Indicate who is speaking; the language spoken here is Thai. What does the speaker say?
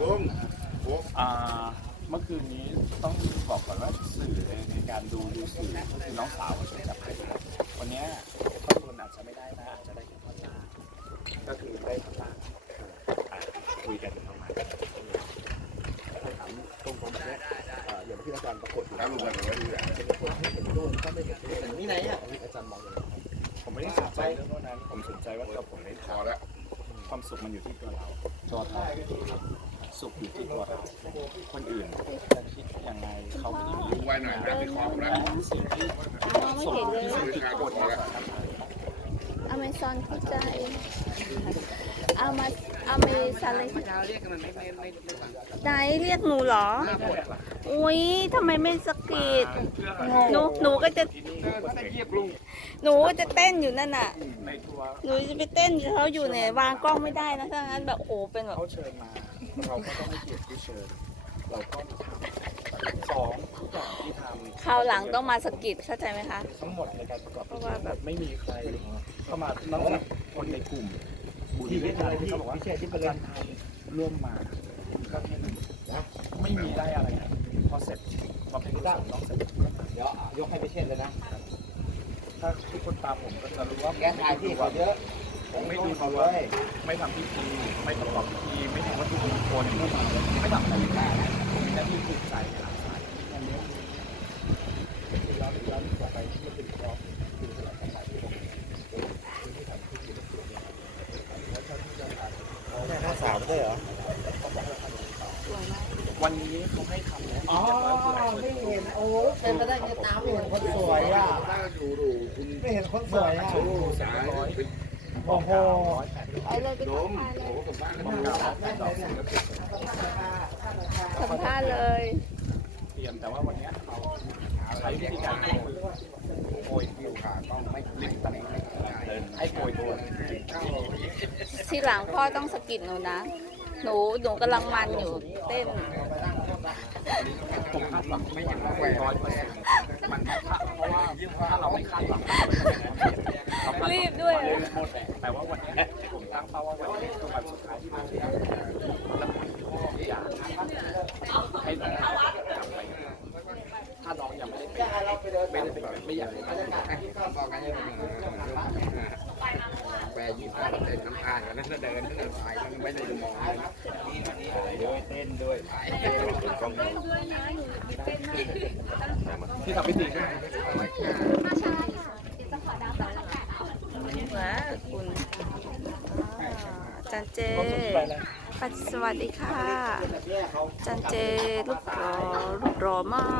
Speaker 1: ลุงโอ้
Speaker 2: อ่าเมื่อคืนนี้ต้องบอกก่อนว่าสื่อในในการดูดูสื่อก็คือน้องสาวช่วยจับให้วันเนี้ยข้อมูลอาจจะไม่ได้นะอาจจะได้แค่ท่อนล่างก็คือได้ท่อนล่างอะคุยกันประมาณนั้น
Speaker 3: ให้ถามตรงๆแบบนี้เอ่ออย่างที่อาจารย์ปรากฏอยู่
Speaker 1: แล้วลุงกันไว้ดีอะ
Speaker 3: เป็นคนที่เห็นโดนก็ไม่เห็นโดนนี่ไหนอะอาจารย์มองยังไง
Speaker 2: ผมไม่ได้สนใจเรื่องพวกนั้นผมสนใจว่าตัวผมได้
Speaker 1: พอ
Speaker 2: ทำ
Speaker 1: แล้ว
Speaker 2: ความสุขมันอยู่ที่ตัวเราตัวเรา สุขอยู่ที่ตัวเราคนอื่นจะคิดยังไงเขาไม่ได้มี
Speaker 1: ลุงไว้หน่อยนะไปคอมแล้ว
Speaker 2: สิ่งที่
Speaker 4: มองไม่เห็นเลย
Speaker 1: ซื้อข้าวหมดแล้ว
Speaker 4: อเมซอนเข้าใจเอามา อเมซอนเลยไหนเรียกหนูเหรอ อุ้ยทำไมไม่สะกิดหนูหนูก็จะ
Speaker 2: ที่นี่ก็จะเรียกลุง
Speaker 4: หนูก็จะเต้นอยู่นั่นน่ะ
Speaker 2: ในทัวร์
Speaker 4: หนูจะไปเต้นอยู่เขาอยู่เนี่ยวางกล้องไม่ได้นะถ้างั้นแบบโอ้โหเป็นแบบ
Speaker 2: เขาเชิญมาเราก็ต้องให้เกียรติที่เชิญเราก็มาทำสองทุกอย่างที่ทำ
Speaker 4: คราวหลังต้องมาสะกิดเข้าใจไหมคะ
Speaker 2: ทั้งหมดในการประกอบ
Speaker 4: เพราะว่าแบบ
Speaker 2: ไม่มีใครเข้ามานอกจากคนในกลุ่ม บุรีด้วยกันที่เขาบอกว่าอาจารย์ไทยร่วมมาก็แค่นั้นนะไม่มีได้อะไรนะพอเสร็จมาเป็นกุศลน้องเสร็จ
Speaker 3: เดี๋ยวยกให้ไปเช่นเลยนะ
Speaker 2: ถ้าทุกคนตามผมก็จะรู้ว่า
Speaker 3: แกถ่ายที่เขาเยอะ
Speaker 2: ผมไม่ดู
Speaker 3: เขา
Speaker 2: เลยไม่ทำพิธีไม่ประกอบพิธีไม่ทำวัตถุมงคลไม่ทำอะไรเลยผมมีหน้าที่ภูมิใจในหลักสายแค่นี้
Speaker 3: ย้อนย้อนกลับไปที่เป็นครอบคือสลับกันไปที่ผมที่ทำที่อยู่ในกลุ่มเนี่ยแล้วท่านที่จะถ่ายแม่ข้าสาว ได้เหรอ
Speaker 2: วันนี้เขาให้ทำแล้ว
Speaker 3: อ๋อไม่เห็น โอ้เป็นไปได้ไงตามไม่เห็นคนสวยอะ
Speaker 1: ถ้าอยู่ดูคุณ
Speaker 3: ไม่เห็นคนสวยอะ
Speaker 1: โอ้สายเป็น
Speaker 3: โอ้โห
Speaker 4: ไปเลยไป
Speaker 1: โด
Speaker 4: สัม
Speaker 1: ม
Speaker 4: ภาษณ์เล
Speaker 1: โอ้
Speaker 4: ย
Speaker 1: ผมบ้าน
Speaker 2: มองกาบดอกศิลปิน
Speaker 4: สัมภาษณ์เลย
Speaker 2: เตรียมแต่ว่าวันนี้เราใช้วิธีการโกยคิวขาต้องไม่ลิฟต์ตำแหน่งเดิน ให้โกยตัว
Speaker 4: ทีหลังพ่อต้องสะกิดหนูนะ หนูหนูกำลังมันอยู่เต้น
Speaker 2: ผมคาดหวังไม่เห็นว่าร้อยเปอร์เซ็นต์มันเพราะว่าถ้าเราไม่คาดหวัง
Speaker 4: รีบด้วย
Speaker 2: แต่ว่าวันนี้ผมตั้งเป้าว่าวันนี้คือวันสุดท้ายที่ผมจะแล้วผมอยากให้น้องกลับไปถ้าน้องยังไม่ได้เป็นไม่ได้เป็นไม่อยากให้น้ อง
Speaker 1: ก็บอกกันยังแปรยี่สิบเต้นน้ำตาลกันนั่นเดินนั่นไปไม่ได้มองเลยด้วยเต้นด้วยกล้อง
Speaker 2: ที่ทำพิธีใช่ไหม
Speaker 4: นะคุณอ่าจันเจ
Speaker 2: ไปแล้ว
Speaker 4: ปัดสวัสดีค่ะ จันเจรูปรอรูปรอมา
Speaker 1: ก